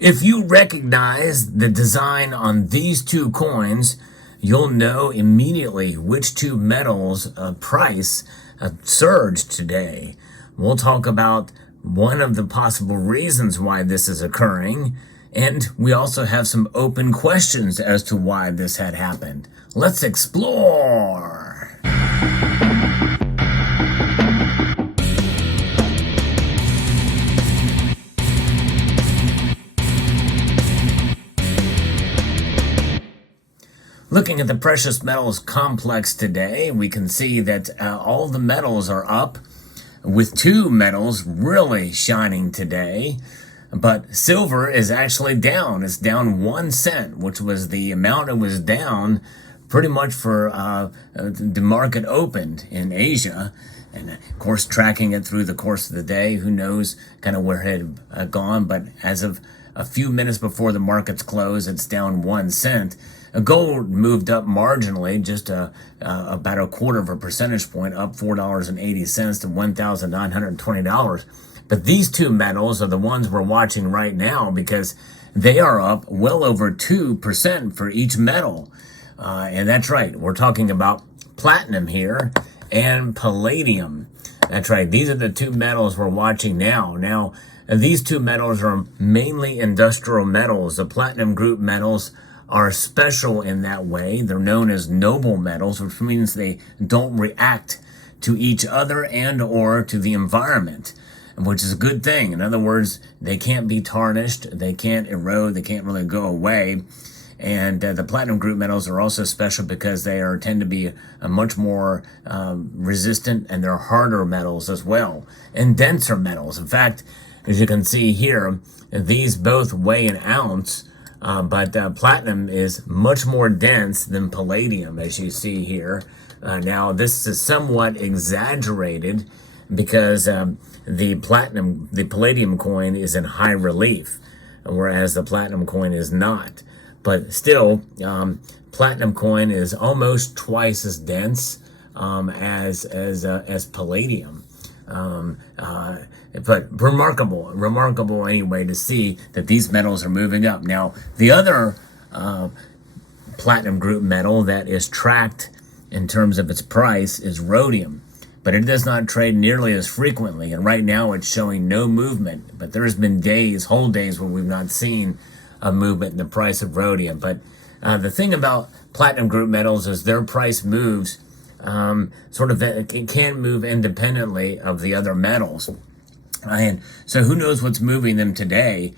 If you recognize the design on these two coins, you'll know immediately which two metals' price surged today. We'll talk about one of the possible reasons why this is occurring, and we also have some open questions as to why this had happened. Let's explore! Looking at the precious metals complex today, we can see that all the metals are up, with two metals really shining today. But silver is actually down. It's down 1 cent, which was the amount it was down pretty much for the market opened in Asia. And of course, tracking it through the course of the day, who knows kind of where it had gone. But as of a few minutes before the markets close, it's down 1 cent. Gold moved up marginally, just about a quarter of a percentage point, up $4.80 to $1,920. But these two metals are the ones we're watching right now because they are up well over 2% for each metal. And that's right, we're talking about platinum here and palladium. That's right, these are the two metals we're watching now. Now, these two metals are mainly industrial metals. The platinum group metals are special in that way. They're known as noble metals, which means they don't react to each other and or to the environment, which is a good thing. In other words, they can't be tarnished, they can't erode, they can't really go away. And the platinum group metals are also special because they tend to be much more resistant, and they're harder metals as well, and denser metals. In fact, as you can see here, these both weigh an ounce, but platinum is much more dense than palladium, as you see here. Now, this is somewhat exaggerated because the palladium coin is in high relief, whereas the platinum coin is not. But still, platinum coin is almost twice as dense as palladium. But remarkable anyway to see that these metals are moving up. Now, the other platinum group metal that is tracked in terms of its price is rhodium, but it does not trade nearly as frequently. And right now it's showing no movement, but there's been whole days where we've not seen a movement in the price of rhodium. But the thing about platinum group metals is their price moves it can't move independently of the other metals. And so who knows what's moving them today?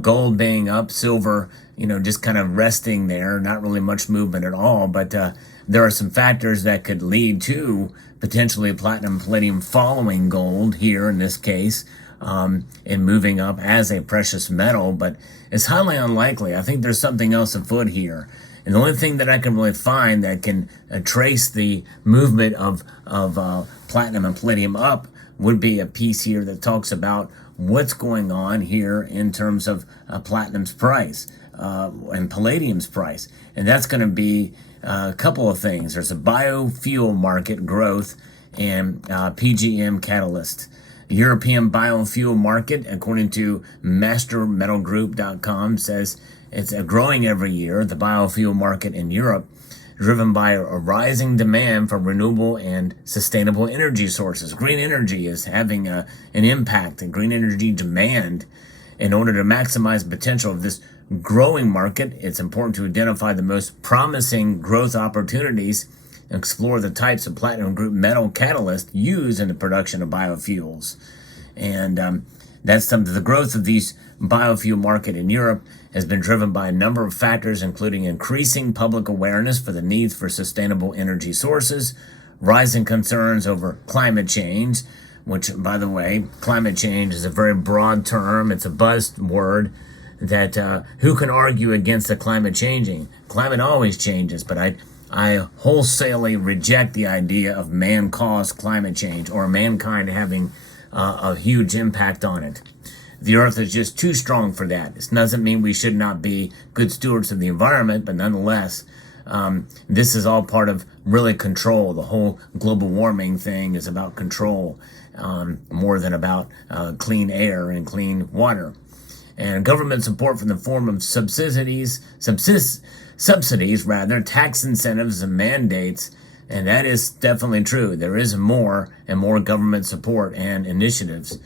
Gold being up, silver, just kind of resting there, not really much movement at all. But there are some factors that could lead to potentially platinum, palladium following gold here in this case, and moving up as a precious metal. But it's highly unlikely. I think there's something else afoot here. And the only thing that I can really find that can trace the movement of platinum and palladium up would be a piece here that talks about what's going on here in terms of platinum's price and palladium's price. And that's going to be a couple of things. There's a biofuel market growth and PGM catalyst. The European biofuel market, according to mastermetalgroup.com, says it's growing every year. The biofuel market in Europe, driven by a rising demand for renewable and sustainable energy sources. Green energy is having an impact, and green energy demand. In order to maximize the potential of this growing market, it's important to identify the most promising growth opportunities and explore the types of platinum group metal catalysts used in the production of biofuels. And that's something. The growth of these biofuel market in Europe has been driven by a number of factors, including increasing public awareness for the needs for sustainable energy sources, rising concerns over climate change, which, by the way, climate change is a very broad term. It's a buzzword that who can argue against the climate changing? Climate always changes, but I wholesalely reject the idea of man-caused climate change or mankind having a huge impact on it. The earth is just too strong for that. This doesn't mean we should not be good stewards of the environment, but nonetheless, this is all part of really control. The whole global warming thing is about control more than about clean air and clean water. And government support from the form of subsidies, tax incentives and mandates. And that is definitely true. There is more and more government support and initiatives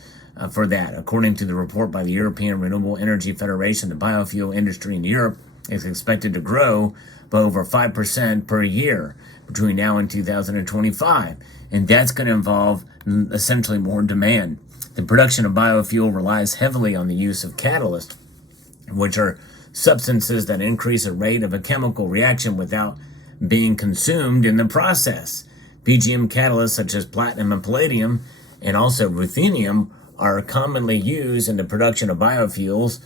for that. According to the report by the European Renewable Energy Federation, the biofuel industry in Europe is expected to grow by over 5% per year between now and 2025. And that's going to involve essentially more demand. The production of biofuel relies heavily on the use of catalysts, which are substances that increase the rate of a chemical reaction without being consumed in the process. PGM catalysts such as platinum and palladium and also ruthenium are commonly used in the production of biofuels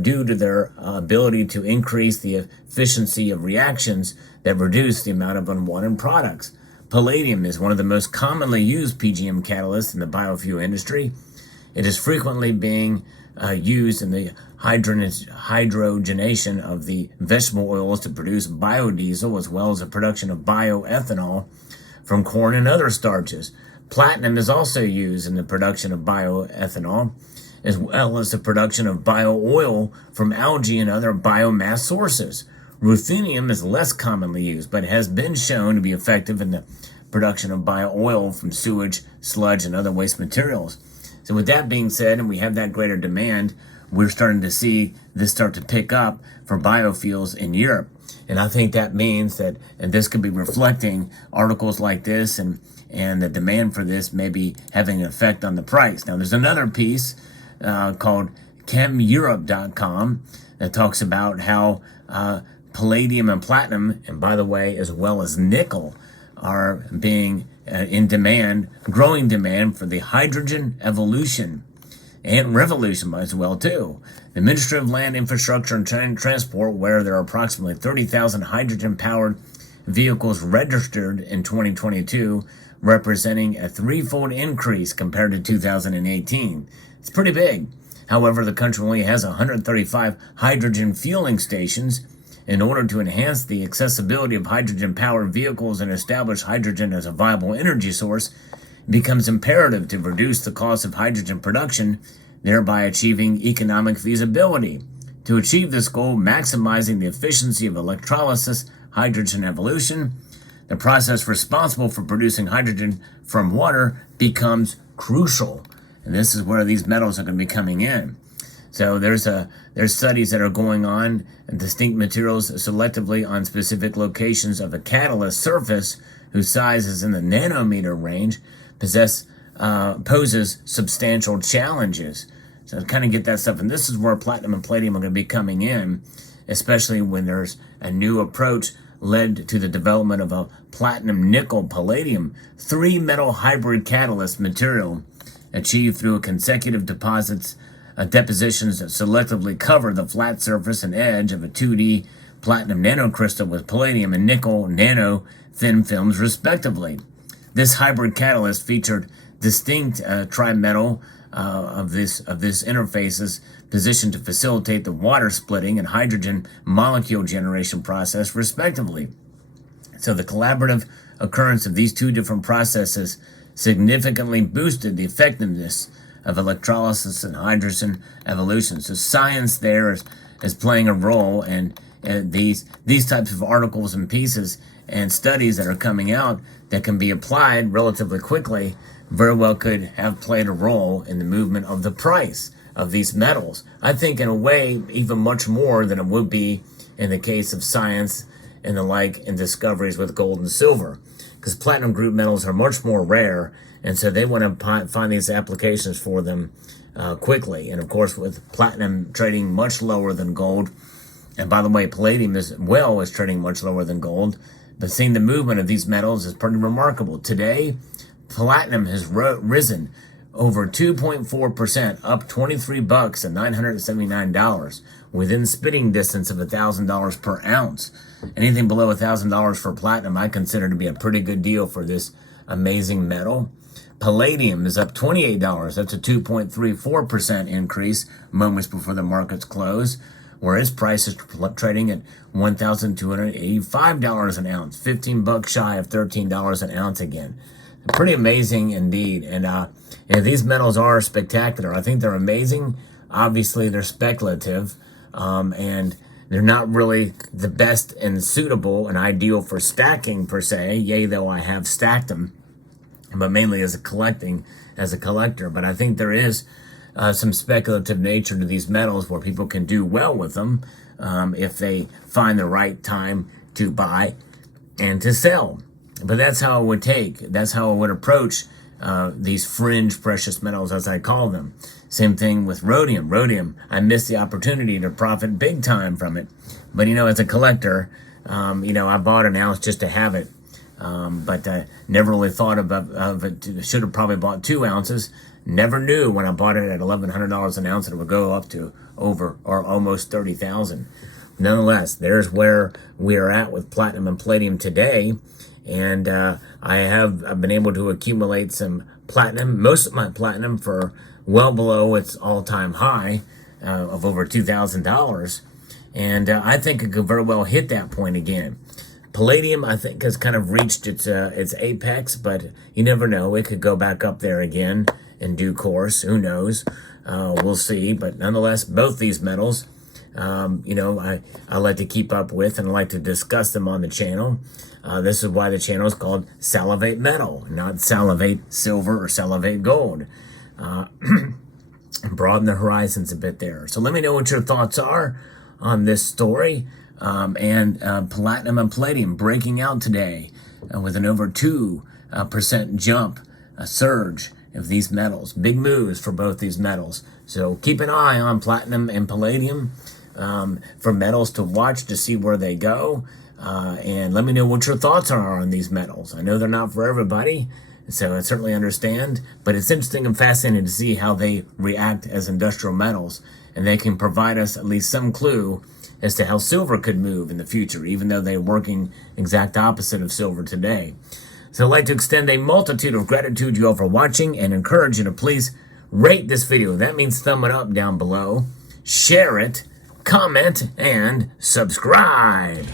due to their ability to increase the efficiency of reactions that reduce the amount of unwanted products. Palladium is one of the most commonly used PGM catalysts in the biofuel industry. It is frequently being used in the hydrogenation of the vegetable oils to produce biodiesel, as well as the production of bioethanol from corn and other starches. Platinum is also used in the production of bioethanol, as well as the production of bio-oil from algae and other biomass sources. Ruthenium is less commonly used, but has been shown to be effective in the production of bio-oil from sewage, sludge, and other waste materials. So with that being said, and we have that greater demand, we're starting to see this start to pick up for biofuels in Europe. And I think that means that, and this could be reflecting articles like this, and the demand for this may be having an effect on the price. Now, there's another piece called ChemEurope.com that talks about how palladium and platinum, and by the way, as well as nickel, are being in demand, growing demand for the hydrogen evolution and revolution as well too. The Ministry of Land, Infrastructure and Transport, where there are approximately 30,000 hydrogen-powered vehicles registered in 2022, representing a threefold increase compared to 2018. It's pretty big. However, the country only has 135 hydrogen fueling stations. In order to enhance the accessibility of hydrogen-powered vehicles and establish hydrogen as a viable energy source, it becomes imperative to reduce the cost of hydrogen production, thereby achieving economic feasibility. To achieve this goal, maximizing the efficiency of electrolysis, hydrogen evolution, the process responsible for producing hydrogen from water, becomes crucial. And this is where these metals are going to be coming in. So there's studies that are going on, and distinct materials selectively on specific locations of a catalyst surface whose size is in the nanometer range poses substantial challenges. So kind of get that stuff. And this is where platinum and palladium are going to be coming in, especially when there's a new approach led to the development of a platinum nickel palladium 3-metal hybrid catalyst material achieved through consecutive depositions that selectively cover the flat surface and edge of a 2D platinum nanocrystal with palladium and nickel nano thin films respectively. This hybrid catalyst featured distinct trimetal of this interfaces positioned to facilitate the water splitting and hydrogen molecule generation process respectively. So the collaborative occurrence of these two different processes significantly boosted the effectiveness of electrolysis and hydrogen evolution. So science there is playing a role, and these types of articles and pieces and studies that are coming out that can be applied relatively quickly very well could have played a role in the movement of the price of these metals. I think in a way even much more than it would be in the case of science and the like and discoveries with gold and silver, because platinum group metals are much more rare, and so they want to find these applications for them quickly. And of course, with platinum trading much lower than gold, and by the way, palladium as well is trading much lower than gold, but seeing the movement of these metals is pretty remarkable. Today, platinum has risen over 2.4%, up $23 to $979, within spitting distance of $1,000 per ounce. Anything below $1,000 for platinum, I consider to be a pretty good deal for this amazing metal. Palladium is up $28. That's a 2.34% increase moments before the markets close, where its price is trading at $1,285 an ounce, $15 shy of $13 an ounce again. Pretty amazing indeed. And these metals are spectacular. I think they're amazing obviously they're speculative, and they're not really the best and suitable and ideal for stacking per se. Yea, though I have stacked them, but mainly as a collector. But I think there is some speculative nature to these metals where people can do well with them if they find the right time to buy and to sell. But that's how I would approach these fringe precious metals, as I call them. Same thing with rhodium. Rhodium, I missed the opportunity to profit big time from it. But, as a collector, I bought an ounce just to have it. But never really thought of it. Should have probably bought 2 ounces. Never knew when I bought it at $1,100 an ounce that it would go up to over or almost 30,000. Nonetheless, there's where we are at with platinum and palladium today. And I've been able to accumulate some platinum, most of my platinum for well below its all-time high of over $2,000. And I think it could very well hit that point again. Palladium, I think, has kind of reached its apex, but you never know. It could go back up there again in due course. Who knows? We'll see. But nonetheless, both these metals, I like to keep up with and I like to discuss them on the channel. This is why the channel is called Salivate Metal, not Salivate Silver or Salivate Gold. Broaden the horizons a bit there. So let me know what your thoughts are on this story. And platinum and palladium breaking out today with an over 2% jump, a surge of these metals. Big moves for both these metals. So keep an eye on platinum and palladium for metals to watch to see where they go. And let me know what your thoughts are on these metals. I know they're not for everybody, so I certainly understand. But it's interesting and fascinating to see how they react as industrial metals. And they can provide us at least some clue as to how silver could move in the future, even though they're working exact opposite of silver today. So I'd like to extend a multitude of gratitude to you all for watching and encourage you to please rate this video. That means thumb it up down below, share it, comment, and subscribe.